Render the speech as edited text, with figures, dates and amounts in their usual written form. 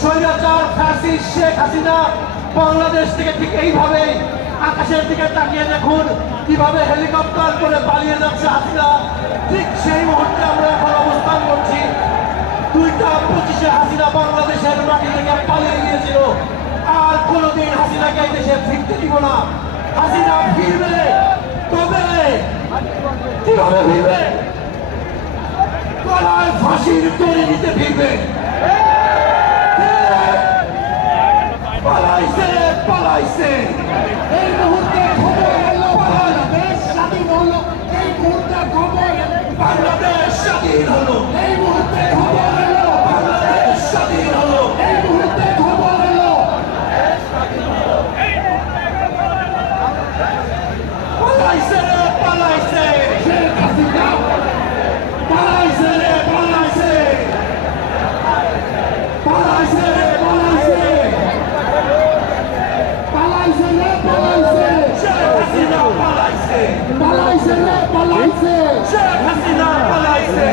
স্বৈরাচার ফ্যাসিস্ট শেখ হাসিনা বাংলাদেশ থেকে ঠিক এইভাবে আকাশের দিকে তাকিয়ে দেখুন কিভাবে হেলিকপ্টার করে পালিয়ে যাচ্ছে হাসিনা। ঠিক সেই মুহূর্তে আমরা এখন অবস্থান করছি। ২টা ২৫-এ হাসিনা বাংলাদেশের মাটি থেকে পালিয়ে গিয়েছিল। আর কোনোদিন হাসিনাকে এই দেশে ফিরতে দিব না। হাসিনা ফিরবে, তবে কিভাবে ফিরবে? গলায় ফাঁসির দড়ি দিতে ফিরবে। পালাইছে এই মুহূর্তে খবর এলো বাংলাদেশ স্বাধীন হলো। এই মুহূর্তে খবর বাংলাদেশ স্বাধীন হলো। এই মুহূর্তে খবর এলো বাংলাদেশ স্বাধীন হলো। এই মুহূর্তে খবর এলো পালাইছে রে পালাইছে শেখ হাসিনা। পালাইছে রে পালাইছে পালাইছে রে পালাইছে পালাইছে রে পালাইছে শেখ হাসিনা পালাইছে।